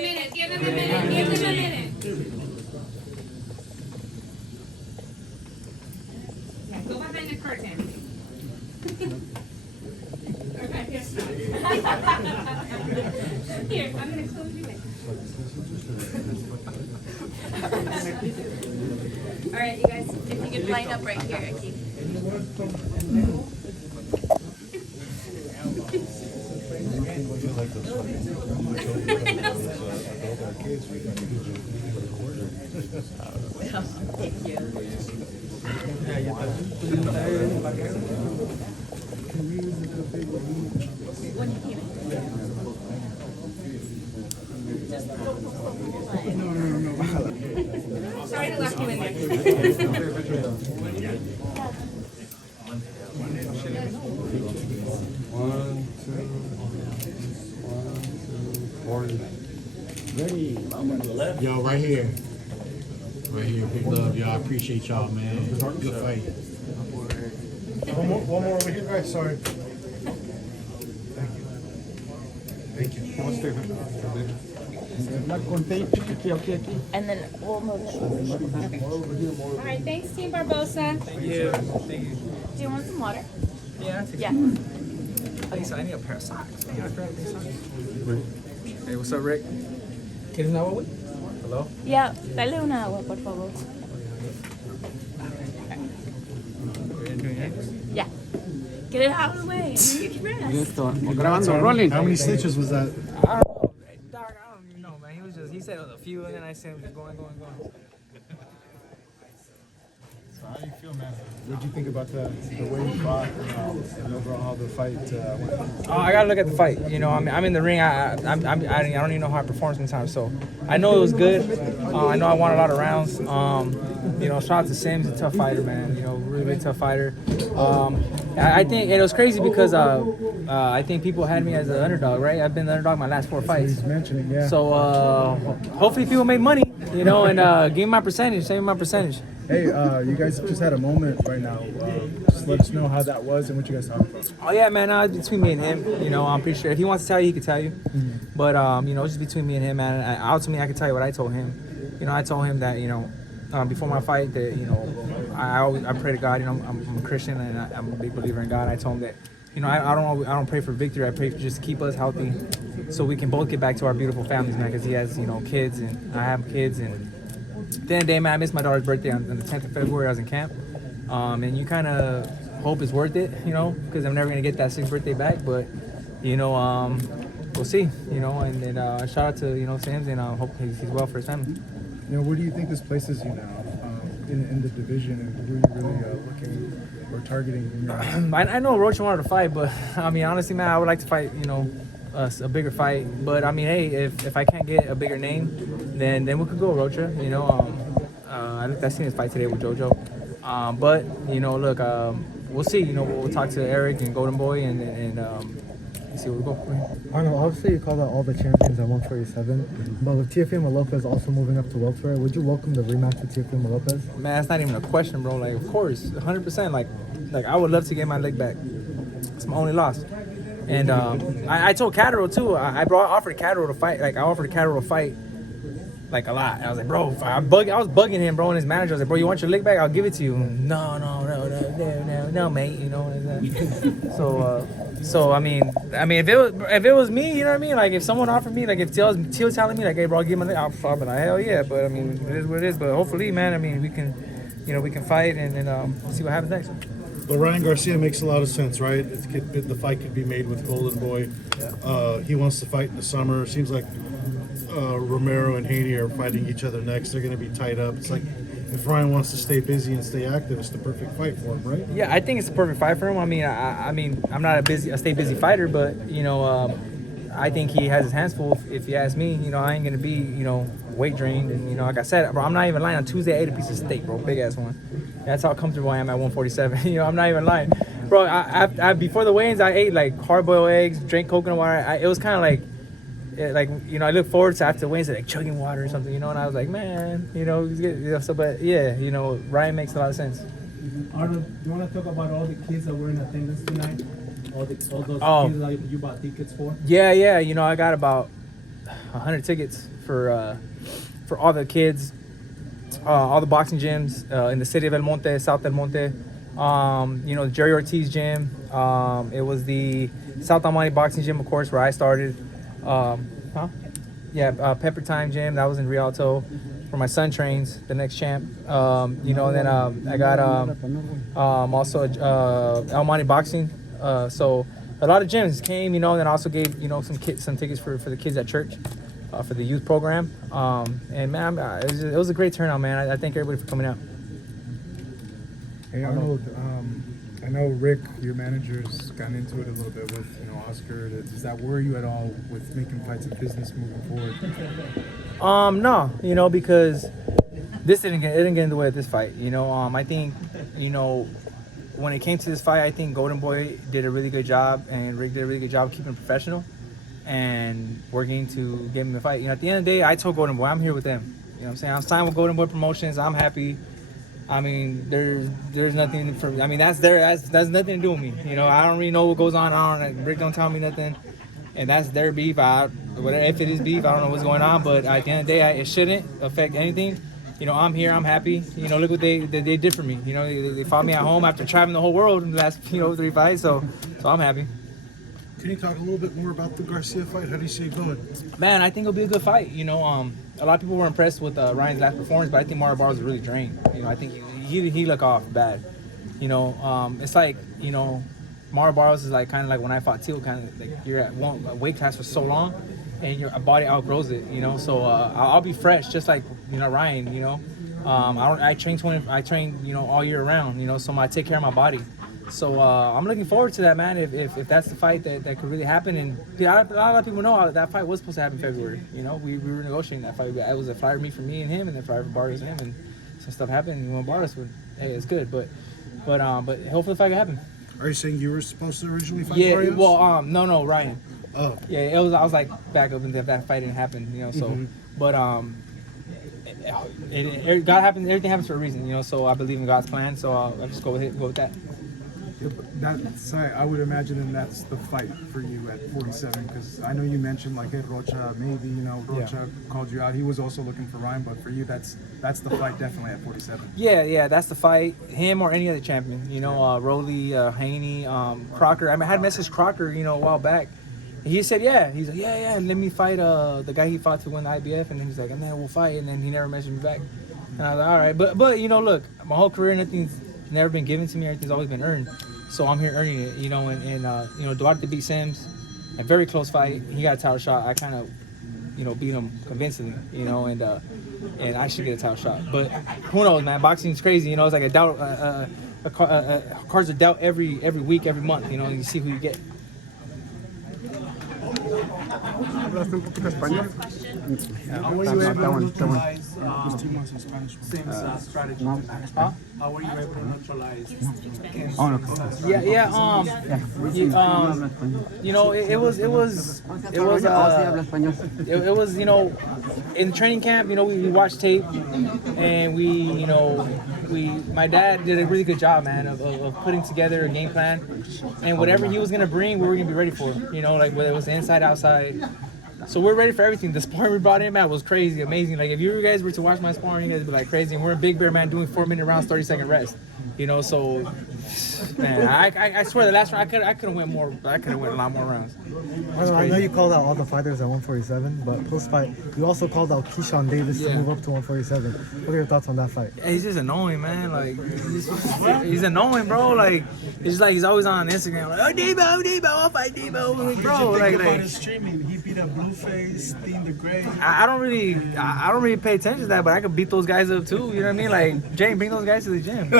minute. Give him a minute. Give him a minute. Yeah, go behind the curtain. Okay, here, I'm gonna close you in. All right, you guys, if you could line up right here, Keith. Thank you. Sorry to left you in there. One, two, Ready. Yo, right here. Right here. Big love, y'all. I appreciate y'all, man. Good fight. One more over here, guys. Sorry. Thank you. Thank you. And then we'll move it. All right, thanks, Team Barboza. Thank you. Do you want some water? Yeah, Yeah. Please, I need a pair of socks. Can I grab these socks? Hey, what's up, Rick? ¿Quieres un agua, güey? Hello? Yeah, dale una agua, por favor. Yeah. Get it out of the way. Get rest. Rolling. How many stitches was that? I don't know. Doc, I don't even know, man. He said it was a few, and then I said it was going. So how do you feel, man? What did you think about the way you fought and overall how the fight went? I gotta look at the fight. You know, I'm in the ring. I don't even know how I perform sometimes. So I know it was good. I know I won a lot of rounds. You know, shout out to Sam. He's a tough fighter, man. You know, really tough fighter. I think it was crazy because I think people had me as an underdog, right? I've been the underdog my last 4 fights. He's mentioning, yeah. So hopefully people make money, you know, and give me my percentage, save me my percentage. Hey, you guys just had a moment right now. Just let us know how that was and what you guys talked about. Oh yeah, man, between me and him, you know, I'm pretty sure if he wants to tell you, he can tell you. But you know, just between me and him, man. Ultimately, I can tell you what I told him. You know, I told him that, you know, before my fight, that, you know, I pray to God. You know, I'm a Christian and I'm a big believer in God. I told him that, you know, I don't pray for victory. I pray for just keep us healthy, so we can both get back to our beautiful families, man. Because he has, you know, kids and I have kids, and at the end of the day, man, I missed my daughter's birthday on the 10th of February. I was in camp, and you kind of hope it's worth it, you know, because I'm never gonna get that 6th birthday back. But you know, we'll see, you know. And then shout out to, you know, Sam's, and I hope he's well for his family. You know, where do you think this places you now in the division, and who are you really looking or targeting? In your I know Rocha wanted to fight, but I mean, honestly, man, I would like to fight, you know, a bigger fight. But I mean, hey, if I can't get a bigger name, then we could go Rocha. You know, I seen his fight today with JoJo. But you know, look, we'll see. You know, we'll talk to Eric and Golden Boy and see where we go. Arnold, obviously you called out all the champions at 147, but with Teofimo Lopez also moving up to welterweight, would you welcome the rematch with Teofimo Lopez? Man, that's not even a question, bro. Like, of course, 100%. Like I would love to get my leg back. It's my only loss. And I told Catterall too. I offered Catterall to fight. Like, I offered Catterall to fight, like, a lot. I was like, bro, I was bugging him, bro, and his manager. I was like, bro, you want your leg back? I'll give it to you. No, mate. You know. So I mean, if it was me, you know what I mean? Like, if someone offered me, like, if Teal was telling me, like, hey, bro, I'll give him a leg, I'll be like, hell yeah. But I mean, it is what it is. But hopefully, man, I mean, we can fight and see what happens next. But Ryan Garcia makes a lot of sense, right? The fight could be made with Golden Boy. He wants to fight in the summer. Seems like Romero and Haney are fighting each other next. They're going to be tied up. It's like, if Ryan wants to stay busy and stay active, it's the perfect fight for him, right? Yeah, I think it's the perfect fight for him. I mean, I'm not a stay busy fighter, but you know, I think he has his hands full. If you ask me, you know, I ain't gonna be, you know, weight drained, and you know, like I said, bro, I'm not even lying. On Tuesday, I ate a piece of steak, bro, big ass one. That's how comfortable I am at 147. You know, I'm not even lying, bro. I before the weigh-ins, I ate like hard-boiled eggs, drank coconut water. It was kind of like, you know, I look forward to after the weigh-ins, like chugging water or something, you know. And I was like, man, you know, so. But yeah, you know, Ryan makes a lot of sense. Arnold, do you want to talk about all the kids that were in attendance tonight? All those kids that you bought tickets for? Yeah, you know, I got about 100 tickets for all the kids, all the boxing gyms in the city of El Monte, South El Monte. You know, the Jerry Ortiz gym. It was the South El Monte boxing gym, of course, where I started. Pepper Time gym. That was in Rialto, where my son trains, the next champ. You know, and then I got also El Monte boxing. So a lot of gyms came, you know, and then also gave, you know, some tickets for the kids at church. For the youth program, and man, it was a great turnout, man. I thank everybody for coming out. Hey Arnold, I know Rick, your manager's gotten into it a little bit with, you know, Oscar. Does that worry you at all with making fights a business moving forward? No, you know, because this didn't get in the way of this fight. You know, I think, you know, when it came to this fight, I think Golden Boy did a really good job, and Rick did a really good job of keeping it professional and working to get him the fight. You know, at the end of the day, I told Golden Boy, I'm here with them. You know what I'm saying? I'm signed with Golden Boy Promotions. I'm happy. I mean, there's nothing for me. I mean, that's nothing to do with me. You know, I don't really know what goes on. Rick don't tell me nothing. And that's their beef. Whatever, if it is beef, I don't know what's going on. But at the end of the day, it shouldn't affect anything. You know, I'm here. I'm happy. You know, look what they did for me. You know, they fought me at home after traveling the whole world in the last, 3 fights. So I'm happy. Can you talk a little bit more about the Garcia fight? How do you see it going? Man, I think it'll be a good fight. You know, a lot of people were impressed with Ryan's last performance, but I think Mario Barboza was really drained. You know, I think he looked off bad. You know, it's like, you know, Mario Barboza is like kind of like when I fought Teal, kind of like you're at one weight class for so long, and your body outgrows it. You know, so I'll be fresh, just like, you know, Ryan. You know, I train you know, all year round. You know, so I take care of my body. So I'm looking forward to that, man. If that's the fight that could really happen, and a lot of people know that fight was supposed to happen in February. You know, we were negotiating that fight. It was a flyer meet for me and him, and then flyer for Barboza and him, and some stuff happened. And we went Barboza, hey, it's good, but hopefully the fight can happen. Are you saying you were supposed to originally fight Yeah, Barrios? well, no, Ryan. Oh. Yeah, I was like back up, and that fight didn't happen. You know, so but God happens. Everything happens for a reason. You know, so I believe in God's plan. So I'll just go with that. That's, I would imagine that's the fight for you at 47, because I know you mentioned like, hey, Rocha, maybe, you know, Rocha called you out. He was also looking for Ryan, but for you, that's the fight definitely at 47. Yeah, that's the fight. Him or any other champion, you know, Rolly, Haney, Crocker. I mean, I had messaged Crocker, you know, a while back. He said, yeah. He's like, yeah, let me fight the guy he fought to win the IBF, and then he's like, and then we'll fight, and then he never messaged me back. And I was like, all right, but you know, look, my whole career, nothing's never been given to me. Everything's always been earned. So I'm here earning it, you know, and you know, Duarte beat Sims, a very close fight. He got a title shot. I kind of, you know, beat him convincingly, you know, and I should get a title shot. But who knows, man? Boxing's crazy, you know. It's like cards are dealt every week, every month, you know, and you see who you get. ¿Hablaste un poquito español? How were you able to neutralize Sims' strategy? How were you able to neutralize? You know, it was, you know, in training camp, you know, we watched tape, and my dad did a really good job, man, of putting together a game plan, and whatever he was gonna bring, we were gonna be ready for, you know, like whether it was inside, outside. So we're ready for everything. The sparring we brought in, man, was crazy, amazing. Like if you guys were to watch my sparring, you guys would be like crazy. And we're in Big Bear, man, doing 4-minute rounds, 30-second rest. You know, so man, I swear the last round I could have went more. I could have went a lot more rounds. I know you called out all the fighters at 147, but post-fight, you also called out Keyshawn Davis to move up to 147. What are your thoughts on that fight? He's just annoying, man. Like he's annoying, bro. Like it's like he's always on Instagram, like, oh Debo, I'll fight Debo, like, bro. Like Streaming, he beat up Blueface, Dean the Gray. I don't really pay attention to that, but I could beat those guys up too. You know what I mean? Like Jane, bring those guys to the gym.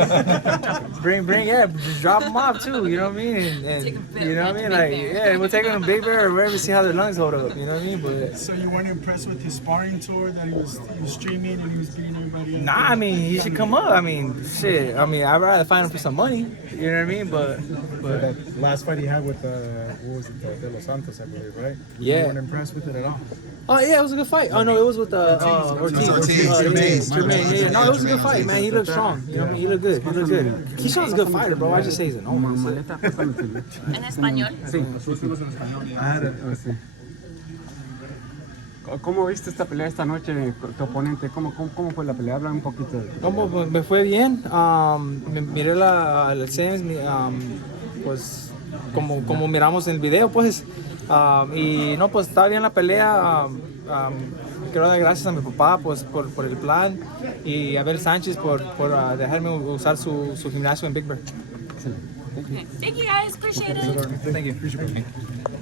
Just drop them off too. You know what I mean? And you know what I mean? Like we'll take them to Big Bear or wherever, see how their lungs hold up. You know what I mean? But so you weren't impressed with his sparring tour that he was streaming and he was beating everybody up? Nah, I mean he should come up. I mean shit. I mean I'd rather fight him for some money. You know what I mean? But that last fight he had with what was it, De Los Santos, I believe, right? Yeah. You weren't impressed with it at all? Oh yeah, it was a good fight. Oh no, it was with Ortiz. Yeah. No, it was a good fight, man. He looked strong. You know what I mean? He looked good. Keyshawn's a good fighter, bro. I just say he's an old. En español. I had it. ¿Cómo viste esta pelea esta noche, tu oponente? ¿Cómo fue la pelea? Habla un poquito de tu pelea. No, pues, me fue bien. Miré el semis, pues como miramos en el video, pues. Y no, pues estaba bien la pelea. Quiero dar gracias a mi papá pues, por el plan y a Abel Sánchez por dejarme usar su gimnasio en Big Bear. Thank you guys. Appreciate it. Thank you.